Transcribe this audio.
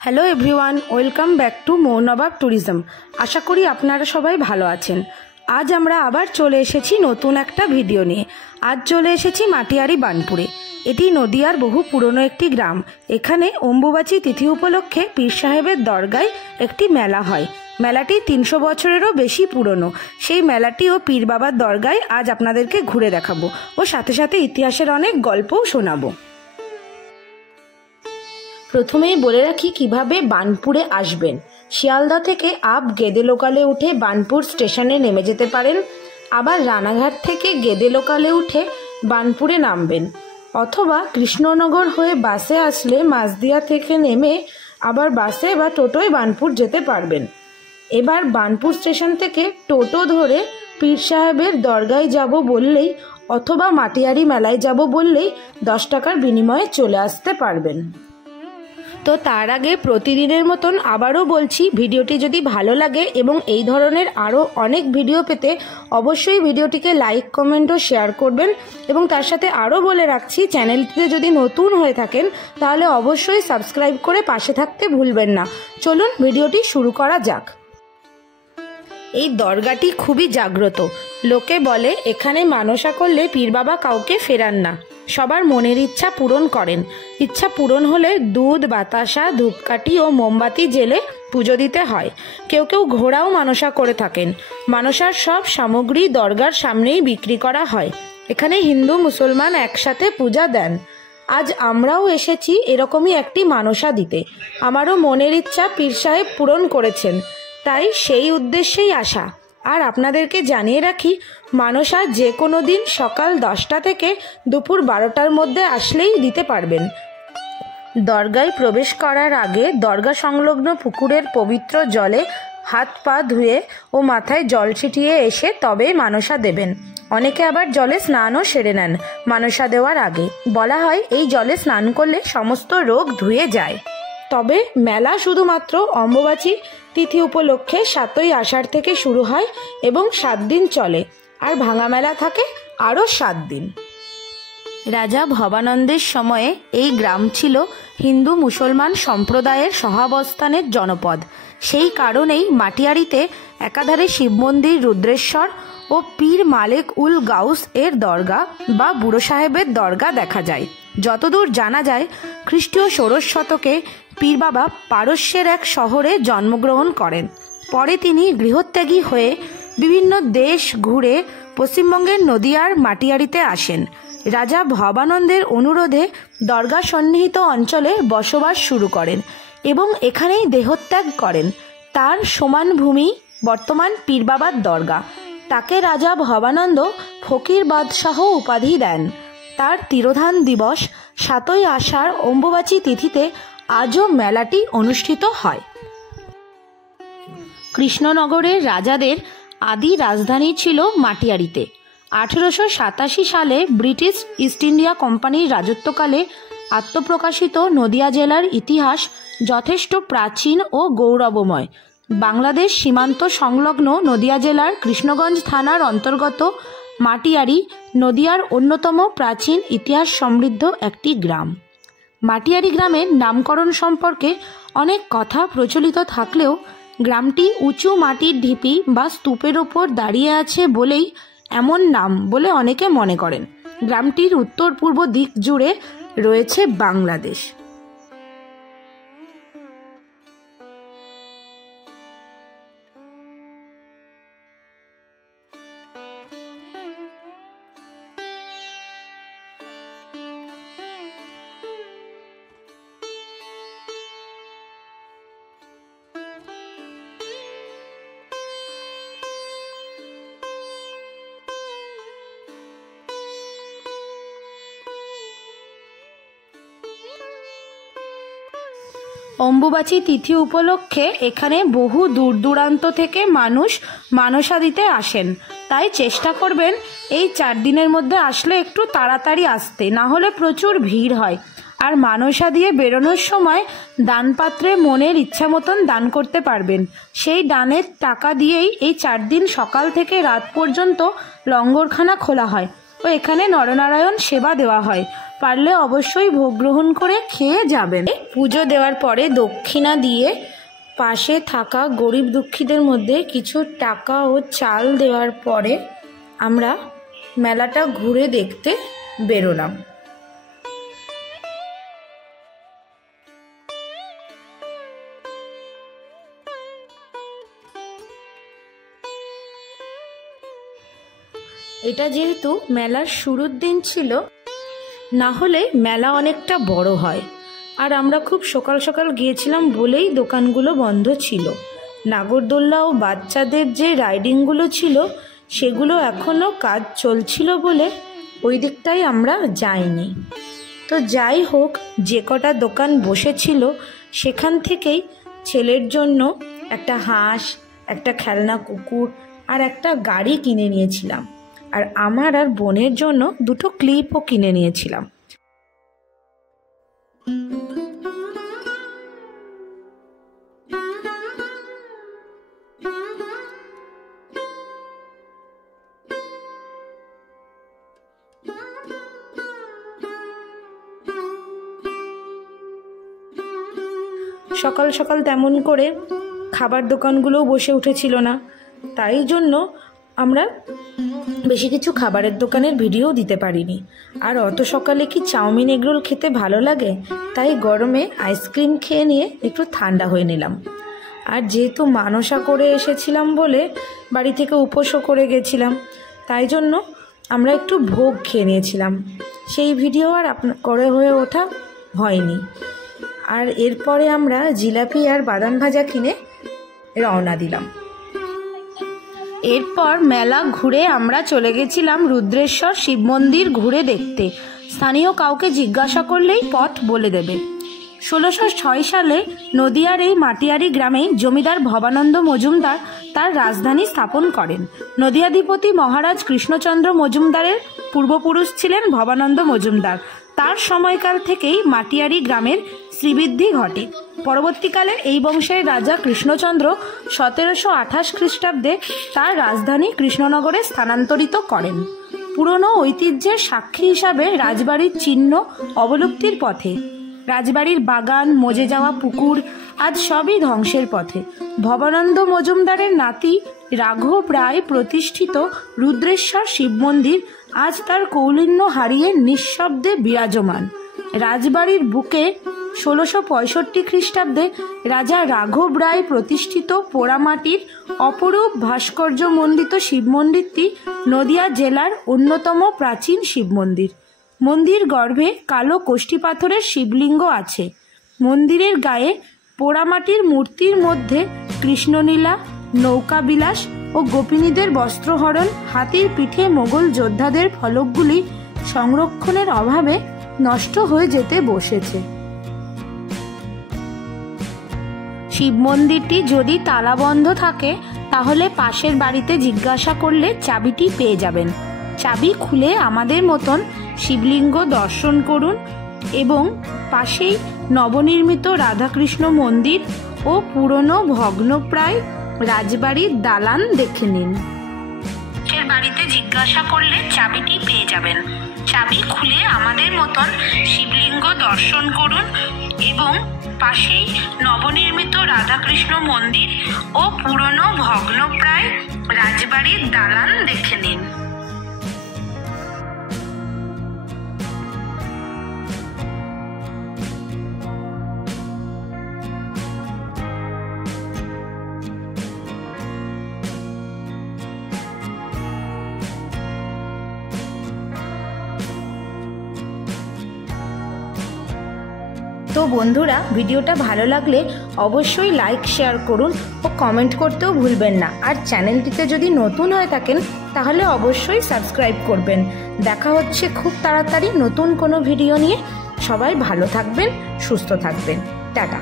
Hello everyone, welcome back to মৌনবাব tourism. আশা করি আপনারা সবাই ভালো আছেন। আজ আমরা আবার চলে এসেছি নতুন একটা ভিডিও নিয়ে। আজ চলে এসেছি মাটিয়ারি বানপুরে। এটি নদিয়ার বহু পুরনো একটি গ্রাম। এখানে অম্বুবাচী তিথি উপলক্ষে পীর সাহেবের দরগায় একটি মেলা হয়। মেলাটি 300 বছরেরও বেশি পুরনো। সেই মেলাটি ও পীর বাবার দরগায় আজ আপনাদেরকে ঘুরে দেখাবো ও সাথে সাথে ইতিহাসের অনেক গল্পও শোনাবো। প্রথমেই বলে রাখি কিভাবে বানপুরে আসবেন। শিয়ালদা থেকে আপ গেদে লোকালে উঠে বানপুর স্টেশনে নেমে যেতে পারেন। আবার রানাঘাট থেকে গেদে লোকালে উঠে বানপুরে নামবেন, অথবা কৃষ্ণনগর হয়ে বাসে আসলে মাঝদিয়া থেকে নেমে আবার বাসে বা টোটোয় বানপুর যেতে পারবেন। এবার বানপুর স্টেশন থেকে টোটো ধরে পীর সাহেবের দরগায় যাব বললেই অথবা মাটিয়ারি মেলায় যাব বললেই 10 টাকার বিনিময়ে চলে আসতে পারবেন। তো তার আগে প্রতিদিনের মতন আবারও বলছি, ভিডিওটি যদি ভালো লাগে এবং এই ধরনের আরও অনেক ভিডিও পেতে অবশ্যই ভিডিওটিকে লাইক, কমেন্ট ও শেয়ার করবেন। এবং তার সাথে আরও বলে রাখছি, চ্যানেলটিতে যদি নতুন হয়ে থাকেন তাহলে অবশ্যই সাবস্ক্রাইব করে পাশে থাকতে ভুলবেন না। চলুন ভিডিওটি শুরু করা যাক। এই দরগাটি খুবই জাগ্রত। লোকে বলে এখানে মানসা করলে পীর বাবা কাউকে ফেরান না, সবার মনের ইচ্ছা পূরণ করেন। ইচ্ছা পূরণ হলে দুধ, বাতাসা, ধূপকাঠি ও মোমবাতি জেলে পুজো দিতে হয়। কেউ কেউ ঘোড়াও মানসা করে থাকেন। মানসার সব সামগ্রী দরগার সামনেই বিক্রি করা হয়। এখানে হিন্দু মুসলমান একসাথে পূজা দেন। আজ আমরাও এসেছি এরকমই একটি মানসা দিতে। আমারও মনের ইচ্ছা পীর সাহেব পূরণ করেছেন, তাই সেই উদ্দেশ্যেই আসা। আর আপনাদেরকে জানিয়ে রাখি, মানসা যে কোনো দিন সকাল 10টা থেকে দুপুর 12টার মধ্যে আসলেই দিতে পারবেন। দরগায় প্রবেশ করার আগে দরগা সংলগ্ন পুকুরের পবিত্র জলে হাত পা ধুয়ে ও মাথায় জল ছিটিয়ে এসে তবেই মানসা দেবেন। অনেকে আবার জলে স্নানও সেরে নেন মানসা দেওয়ার আগে। বলা হয় এই জলে স্নান করলে সমস্ত রোগ ধুয়ে যায়। তবে মেলা শুধুমাত্র অম্বুবাচী তিথি উপলক্ষে 7ই আষাঢ় থেকে শুরু হয় এবং 7 দিন চলে, আর ভাঙা মেলা থাকে আরও 7 দিন। রাজা ভবানন্দের সময়ে এই গ্রাম ছিল হিন্দু মুসলমান সম্প্রদায়ের সহাবস্থানের জনপদ। সেই কারণেই মাটিয়ারিতে একাধারে শিব মন্দির, রুদ্রেশ্বর ও পীর মালেক উল গাউস এর দরগা বা বুড়ো সাহেবের দরগা দেখা যায়। যতদূর জানা যায়, খ্রিস্টীয় 16 শতকে পীর বাবা পারস্যের এক শহরে জন্মগ্রহণ করেন। পরে তিনি গৃহত্যাগী হয়ে বিভিন্ন দেশ ঘুরে পশ্চিমবঙ্গের নদিয়ার মাটিয়ারিতে আসেন। রাজা ভবানন্দের অনুরোধে দরগা সন্নিহিত অঞ্চলে বসবাস শুরু করেন এবং এখানেই দেহত্যাগ করেন। তার সমান ভূমি বর্তমান পীর বাবার দরগা। তাকে রাজা ভবানন্দ ফকির বাদশাহ উপাধি দেন। তার তিরোধান দিবস 7ই আষাঢ় অম্বুবাচী তিথিতে আজও মেলাটি অনুষ্ঠিত হয়। কৃষ্ণনগরের রাজাদের আদি রাজধানী ছিল মাটিয়ারিতে। 1887 সালে ব্রিটিশ ইস্ট ইন্ডিয়া কোম্পানির রাজত্বকালে আত্মপ্রকাশিত নদিয়া জেলার ইতিহাস যথেষ্ট প্রাচীন ও গৌরবময়। বাংলাদেশ সীমান্ত সংলগ্ন নদিয়া জেলার কৃষ্ণগঞ্জ থানার অন্তর্গত মাটিয়ারি নদিয়ার অন্যতম প্রাচীন ইতিহাস সমৃদ্ধ একটি গ্রাম। মাটিয়ারি গ্রামের নামকরণ সম্পর্কে অনেক কথা প্রচলিত থাকলেও গ্রামটি উঁচু মাটির ঢিপি বা স্তূপের ওপর দাঁড়িয়ে আছে বলেই এমন নাম বলে অনেকে মনে করেন। গ্রামটির উত্তর পূর্ব দিক জুড়ে রয়েছে বাংলাদেশ। অম্বুবাচী তিথি উপলক্ষে এখানে বহু দূর দূরান্ত থেকে মানুষ মানসা দিতে আসেন। তাই চেষ্টা করবেন এই 4 দিনের মধ্যে আসলে একটু তাড়াতাড়ি আসতে, না হলে প্রচুর ভিড় হয়। আর মানসা দিয়ে বেরোনোর সময় দানপাত্রে মনের ইচ্ছা মতন দান করতে পারবেন। সেই দানের টাকা দিয়েই এই 4 দিন সকাল থেকে রাত পর্যন্ত লঙ্গরখানা খোলা হয় ও এখানে নরনারায়ণ সেবা দেওয়া হয়। পারলে অবশ্যই ভোগ গ্রহণ করে খেয়ে যাবেন। পুজো দেওয়ার পরে দক্ষিণা দিয়ে পাশে থাকা গরিব দুঃখীদের মধ্যে কিছু টাকা ও চাল দেওয়ার পরে আমরা মেলাটা ঘুরে দেখতে বেরোলাম। এটা যেহেতু মেলার শুরুর দিন ছিল, না হলে মেলা অনেকটা বড় হয়, আর আমরা খুব সকাল সকাল গিয়েছিলাম বলেই দোকানগুলো বন্ধ ছিল। নাগরদোল্লা ও বাচ্চাদের যে রাইডিংগুলো ছিল সেগুলো এখনও কাজ চলছিল বলে ওই দিকটাই আমরা যাইনি। তো যাই হোক, যে কটা দোকান বসেছিল সেখান থেকেই ছেলের জন্য একটা হাঁস, একটা খেলনা কুকুর আর একটা গাড়ি কিনে নিয়েছিলাম, আর আমার আর বোনের জন্য দুটো ক্লিপও কিনে নিয়েছিলাম। সকাল সকাল তেমন করে খাবার দোকানগুলোও বসে উঠেছিল না, তাই জন্য আমরা বেশি কিছু খাবারের দোকানের ভিডিও দিতে পারিনি। আর অত সকালে কি চাউমিন এগরোল খেতে ভালো লাগে, তাই গরমে আইসক্রিম খেয়ে নিয়ে একটু ঠান্ডা হয়ে নিলাম। আর যেহেতু মানসা করে এসেছিলাম বলে বাড়ি থেকে উপোসও করে গেছিলাম, তাই জন্য আমরা একটু ভোগ খেয়ে নিয়েছিলাম। সেই ভিডিও আর করে হয়ে ওঠা হয়নি। আর এরপরে আমরা জিলাপি আর বাদাম ভাজা কিনে রওনা দিলাম। এরপর মেলা ঘুরে আমরা চলে গেছিলাম রুদ্রেশ্বর শিব মন্দির ঘুরে দেখতে। স্থানীয় কাউকে জিজ্ঞাসা করলেই পথ বলে দেবে। 1606 সালে নদিয়ার এই মাটিয়ারি গ্রামে জমিদার ভবানন্দ মজুমদার তার রাজধানী স্থাপন করেন। নদিয়াধিপতি মহারাজ কৃষ্ণচন্দ্র মজুমদারের পূর্বপুরুষ ছিলেন ভবানন্দ মজুমদার। তার সময়কাল থেকেই মাটিয়ারি গ্রামের শ্রীবৃদ্ধি ঘটে। পরবর্তীকালে এই বংশের রাজা কৃষ্ণচন্দ্র 1728 খ্রিস্টাব্দে তার রাজধানী কৃষ্ণনগরে স্থানান্তরিত করেন। পুরনো ঐতিহ্যের সাক্ষী হিসাবে রাজবাড়ির চিহ্ন অবলুপ্তির পথে। রাজবাড়ির বাগান, মজে যাওয়া পুকুর আজ সবই ধ্বংসের পথে। ভবানন্দ মজুমদারের নাতি রাঘব রায় প্রতিষ্ঠিত রুদ্রেশ্বর শিব মন্দির আজ তার কৌলিন্য হারিয়ে নিঃশব্দে বিরাজমান। রাজবাড়ির বুকে 1665 খ্রিস্টাব্দে রাজা রাঘব রায় প্রতিষ্ঠিত পোড়ামাটির অপরূপ ভাস্কর্যমণ্ডিত শিব মন্দিরটি নদিয়া জেলার অন্যতম প্রাচীন শিব মন্দির। মন্দির গর্ভে কালো কোষ্ঠী পাথরের শিবলিঙ্গ আছে। মন্দিরের গায়ে পোড়ামাটির মূর্তির মধ্যে কৃষ্ণলীলা, নৌকা বিলাস ও গোপিনীদের বস্ত্রহরণ, হাতির পিঠে মোগল যোদ্ধাদের ফলকগুলি সংরক্ষণের অভাবে নষ্ট হয়ে যেতে বসেছে। শিব মন্দিরটি যদি তালাবন্ধ থাকে তাহলে পাশের বাড়িতে জিজ্ঞাসা করলে চাবিটি পেয়ে যাবেন। চাবি খুলে আমাদের মতন শিবলিঙ্গ দর্শন করুন এবং পাশেই নবনির্মিত রাধাকৃষ্ণ মন্দির ও পুরনো ভগ্নপ্রায় রাজবাড়ির দালান দেখে নিন। পাশের বাড়িতে জিজ্ঞাসা করলে চাবিটি পেয়ে যাবেন। চাবি খুলে আমাদের মতন শিবলিঙ্গ দর্শন করুন এবং পাশেই নবনির্মিত রাধাকৃষ্ণ মন্দির ও পুরনো ভগ্নপ্রায় রাজবাড়ির দালান দেখে নিন। তো বন্ধুরা, ভিডিওটা ভালো লাগলে অবশ্যই লাইক, শেয়ার করুন ও কমেন্ট করতেও ভুলবেন না। আর চ্যানেলটিতে যদি নতুন হয়ে থাকেন তাহলে অবশ্যই সাবস্ক্রাইব করবেন। দেখা হচ্ছে খুব তাড়াতাড়ি নতুন কোনো ভিডিও নিয়ে। সবাই ভালো থাকবেন, সুস্থ থাকবেন। টাটা।